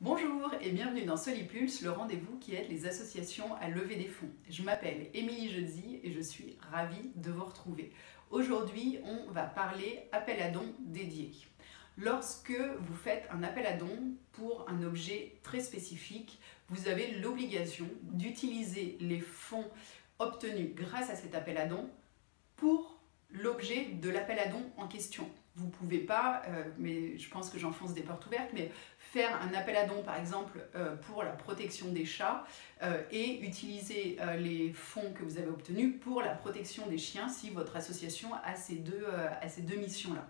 Bonjour et bienvenue dans Solipulse, le rendez-vous qui aide les associations à lever des fonds. Je m'appelle Émilie Jeudi et je suis ravie de vous retrouver. Aujourd'hui, on va parler appel à dons dédié. Lorsque vous faites un appel à dons pour un objet très spécifique, vous avez l'obligation d'utiliser les fonds obtenus grâce à cet appel à dons pour l'objet de l'appel à dons en question. Vous ne pouvez pas, mais je pense que j'enfonce des portes ouvertes, mais faire un appel à dons par exemple pour la protection des chats et utiliser les fonds que vous avez obtenus pour la protection des chiens si votre association a ces deux missions-là.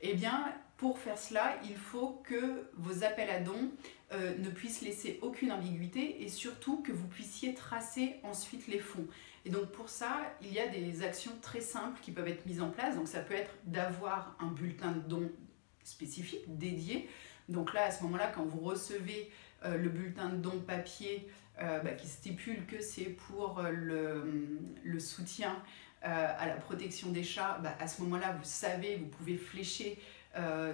Eh bien, pour faire cela, il faut que vos appels à dons ne puissent laisser aucune ambiguïté et surtout que vous puissiez tracer ensuite les fonds. Et donc pour ça, il y a des actions très simples qui peuvent être mises en place. Donc ça peut être d'avoir un bulletin de dons spécifique, dédié. Donc là, à ce moment-là, quand vous recevez le bulletin de dons papier qui stipule que c'est pour le soutien à la protection des chats, à ce moment-là, vous savez, vous pouvez flécher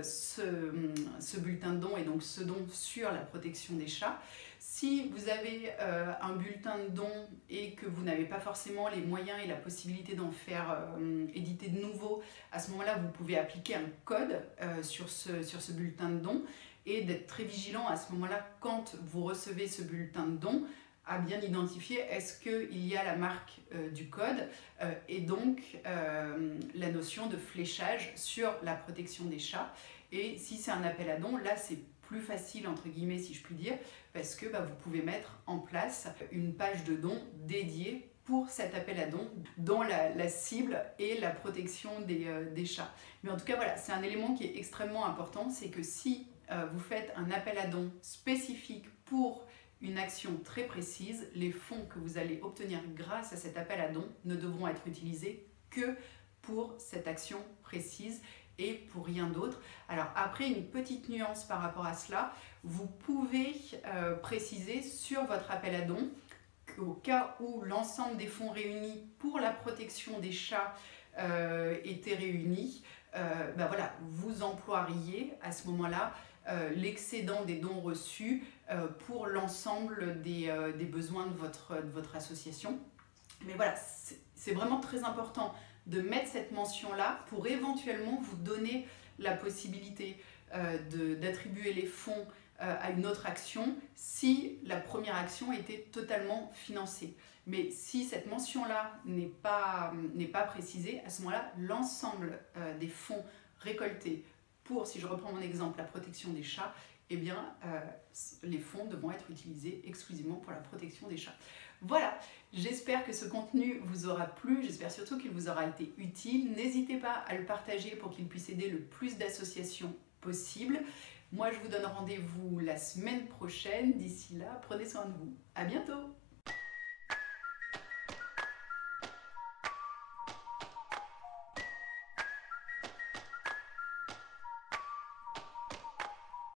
ce bulletin de dons et donc ce don sur la protection des chats. Si vous avez un bulletin de dons et que vous n'avez pas forcément les moyens et la possibilité d'en faire éditer de nouveau, à ce moment-là, vous pouvez appliquer un code sur ce bulletin de dons et d'être très vigilant à ce moment-là quand vous recevez ce bulletin de dons à bien identifier est-ce qu'il y a la marque du code et donc la notion de fléchage sur la protection des chats. Et si c'est un appel à dons, là c'est plus facile entre guillemets si je puis dire parce que vous pouvez mettre en place une page de dons dédiée pour cet appel à dons dont la cible est la protection des chats. Mais en tout cas voilà, c'est un élément qui est extrêmement important, c'est que si vous faites un appel à dons spécifique pour une action très précise, les fonds que vous allez obtenir grâce à cet appel à dons ne devront être utilisés que pour cette action précise et pour rien d'autre. Alors après, une petite nuance par rapport à cela, vous pouvez préciser sur votre appel à dons qu'au cas où l'ensemble des fonds réunis pour la protection des chats étaient réunis, voilà, vous emploieriez à ce moment-là l'excédent des dons reçus pour l'ensemble des besoins de votre association. Mais voilà, c'est vraiment très important de mettre cette mention-là pour éventuellement vous donner la possibilité d'attribuer les fonds à une autre action si la première action était totalement financée. Mais si cette mention-là n'est pas précisée, à ce moment-là, l'ensemble des fonds récoltés pour, si je reprends mon exemple, la protection des chats, eh bien, les fonds devront être utilisés exclusivement pour la protection des chats. Voilà, j'espère que ce contenu vous aura plu, j'espère surtout qu'il vous aura été utile. N'hésitez pas à le partager pour qu'il puisse aider le plus d'associations possible. Moi, je vous donne rendez-vous la semaine prochaine. D'ici là, prenez soin de vous. À bientôt!